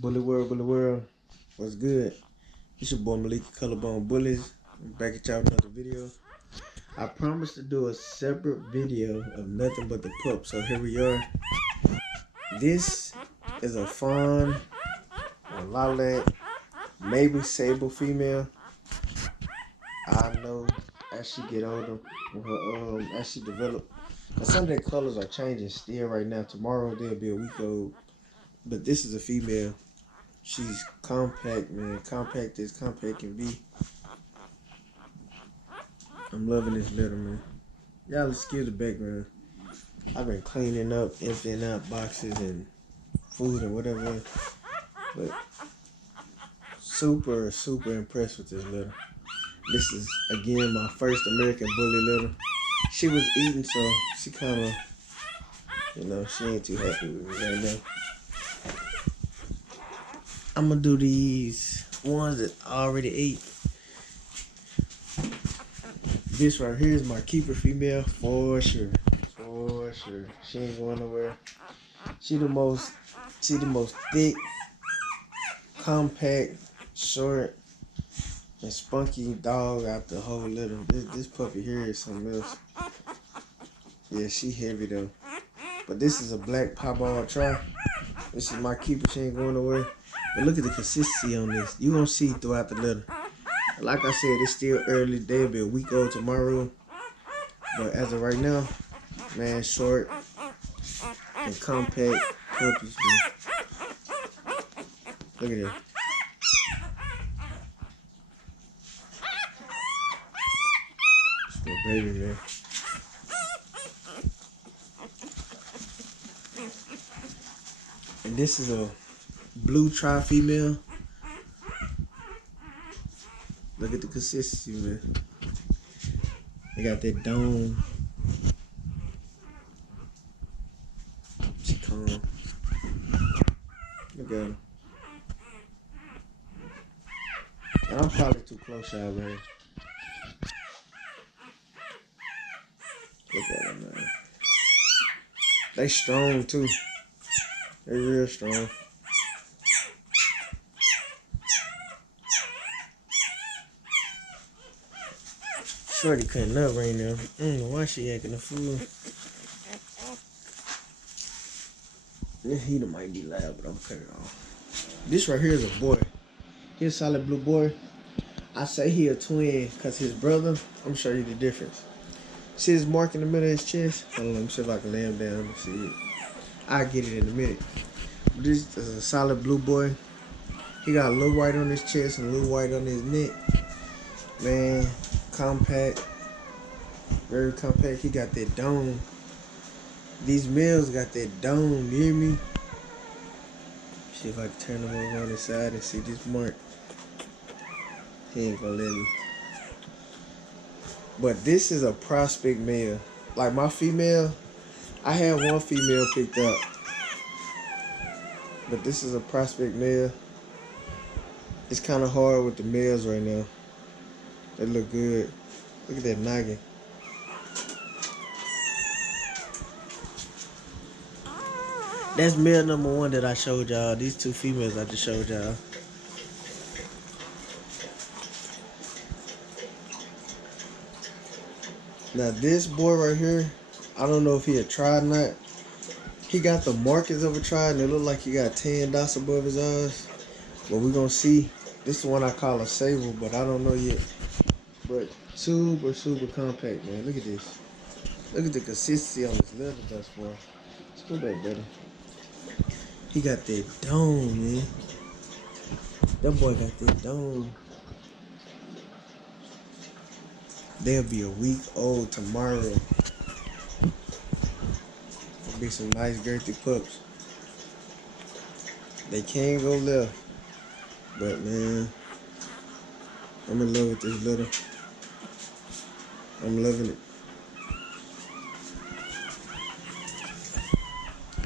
Bully World, what's good? It's your boy Malik Colorblind Bullies. I'm back at y'all with another video. I promised to do a separate video of nothing but the pup, so here we are. This is a fawn, a lilac, maybe sable female. I know as she get older, as she develop, and some of their colors are changing still right now. Tomorrow they'll be a week old, but this is a female. She's compact, man. Compact as compact can be. I'm loving this litter, man. Y'all excuse the background. I've been cleaning up, emptying out boxes and food and whatever. But super impressed with this litter. This is, again, my first American Bully litter. She was eating, so she kind of, she ain't too happy with me right now. I'm going to do these ones that I already ate. This right here is my keeper female for sure. For sure. She ain't going nowhere. She the most thick, compact, short, and spunky dog out the whole litter. This puppy here is something else. Yeah, she heavy though. But this is a black piebald tri. This is my keeper. She ain't going nowhere. But look at the consistency on this. You gonna see throughout the litter. Like I said, it's still early. They'll be a week old tomorrow. But as of right now, man, short and compact puppies, man. Look at that. Still baby, man. And this is a blue tri female. Look at the consistency, man. They got that dome. She calm. Look at her. And I'm probably too close, y'all, man. Look at them, man. They strong, too. They real strong. Shorty cutting up right now. I don't know why she acting a fool. This heater might be loud, but I'm cutting it off. This right here is a boy. He's a solid blue boy. I say he a twin because his brother, I'm gonna show you the difference. See his mark in the middle of his chest? Hold on, let me see if I can lay him down and see it. I'll get it in a minute. This is a solid blue boy. He got a little white on his chest and a little white on his neck. Man, compact. Very compact. He got that dome. These males got that dome, you hear me? See if I can turn them over on the side and see this mark. He ain't gonna let me. But this is a prospect male. Like my female, I had one female picked up. But this is a prospect male. It's kind of hard with the males right now. They look good. Look at that noggin. That's male number one that I showed y'all. These two females I just showed y'all. Now this boy right here, I don't know if he a tri or not. He got the markings of a tri and it look like he got 10 dots above his eyes. But we're gonna see. This is the one I call a sable, but I don't know yet. But super compact, man. Look at this. Look at the consistency on this leather thus far. Let's go back better. He got that dome, man. That boy got that dome. They'll be a week old tomorrow. There'll be some nice girthy pups. They can't go left. But man, I'm in love with this litter. I'm loving it.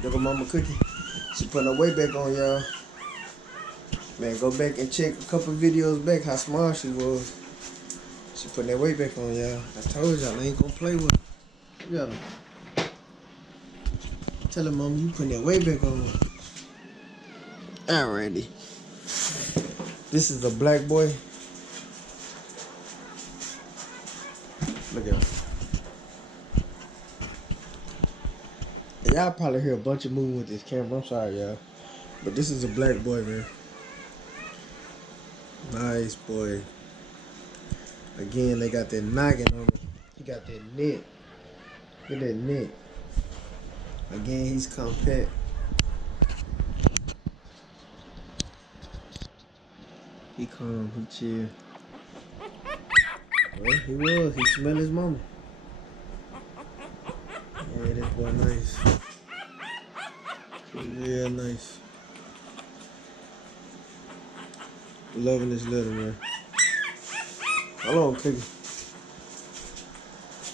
Look at Mama Cookie. She putting her weight back on, y'all. Man, go back and check a couple videos back how small she was. She putting that weight back on, y'all. I told y'all I ain't gonna play with her. Look at her. Tell her, Mama, you putting that weight back on. Alrighty. This is a black boy. Look at him. Y'all probably hear a bunch of moving with this camera. I'm sorry, y'all. But this is a black boy, man. Nice boy. Again, they got that noggin on him. He got that neck. Look at that neck. Again, he's compact. He calm, he chill. Well, he was. He smell his mama. Yeah, this boy nice. Real nice. Loving this little man. Hold on, Cookie.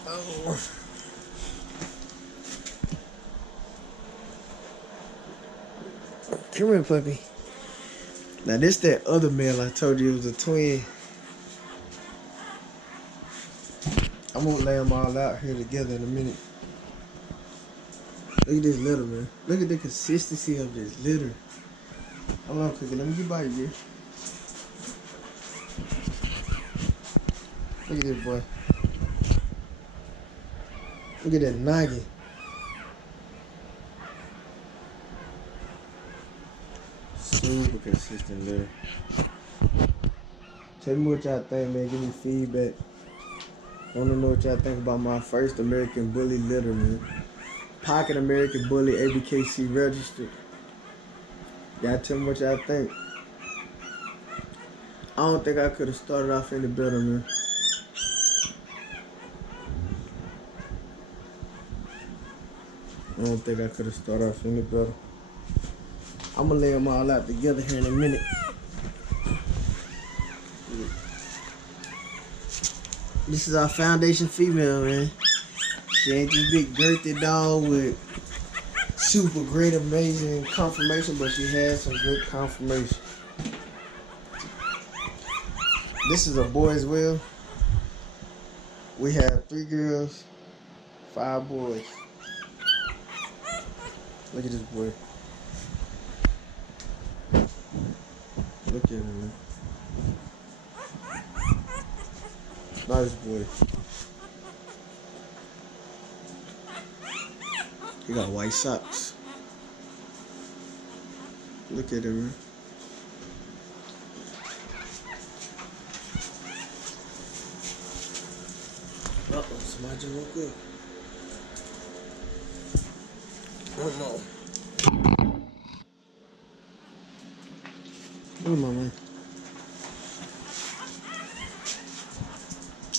Oh. Come here, puppy. Now this that other male I told you it was a twin. I'm gonna lay them all out here together in a minute. Look at this litter, man. Look at the consistency of this litter. Hold on, Cookie. Let me get by you, girl. Look at this boy. Look at that noggin. Super consistent litter. Tell me what y'all think, man. Give me feedback. I want to know what y'all think about my first American Bully litter, man. Pocket American Bully ABKC registered. Y'all tell me what y'all think. I don't think I could have started off any better, man. I don't think I could have started off any better. I'm gonna lay them all out together here in a minute. This is our foundation female, man. She ain't this big girthy dog with super great, amazing conformation, but she has some good conformation. This is a boy as well. We have 3 girls, 5 boys. Look at this boy. Look at him, man. Nice boy. He got white socks. Look at him, man. Uh-oh, somebody just woke up. Oh no. Come on, man.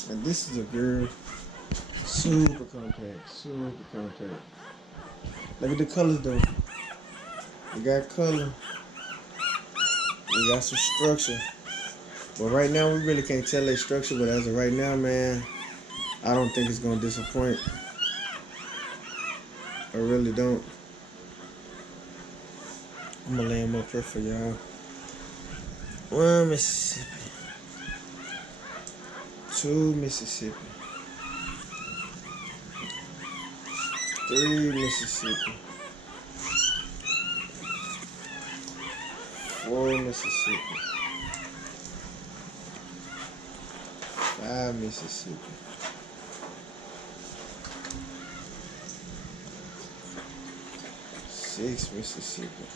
And this is a girl. Super compact. Super compact. Look at the colors though. We got color. We got some structure. But right now we really can't tell that structure, but as of right now, man, I don't think it's gonna disappoint. I really don't. I'm gonna lay him up here for y'all. 1 Mississippi. 2 Mississippi. 3 Mississippi. 4 Mississippi. 5 Mississippi. 6 Mississippi.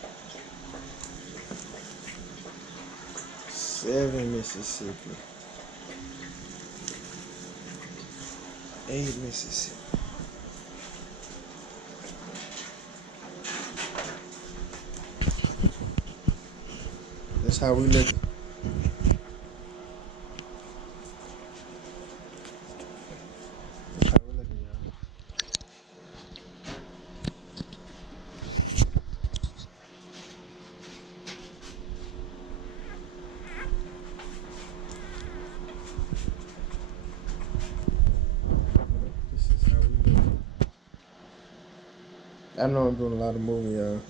7 Mississippi. 8 Mississippi. That's how we look. That's how we're looking, y'all. This is how we look. I know I'm doing a lot of moving, y'all.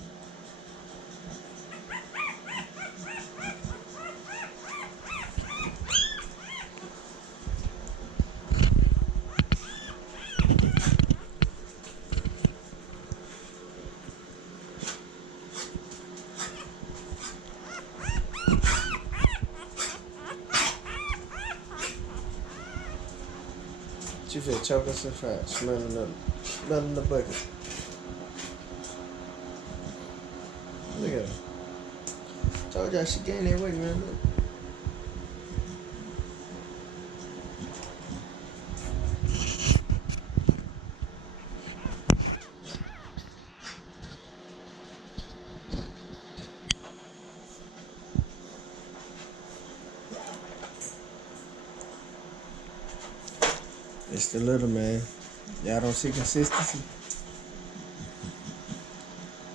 fit choke us in fat, smelling nothing in the bucket. Look at her. Told y'all she gained that weight, man. Look. It's the little man. Y'all don't see consistency.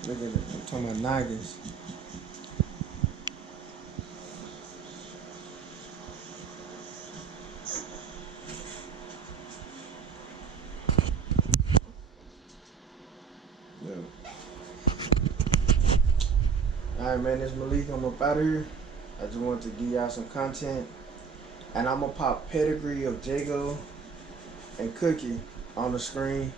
Look at it. I'm talking about noggins. Yeah. Alright, man, it's Malik. I'm up out of here. I just wanted to give y'all some content. And I'm going to pop Pedigree of Jago and Cookie on the screen.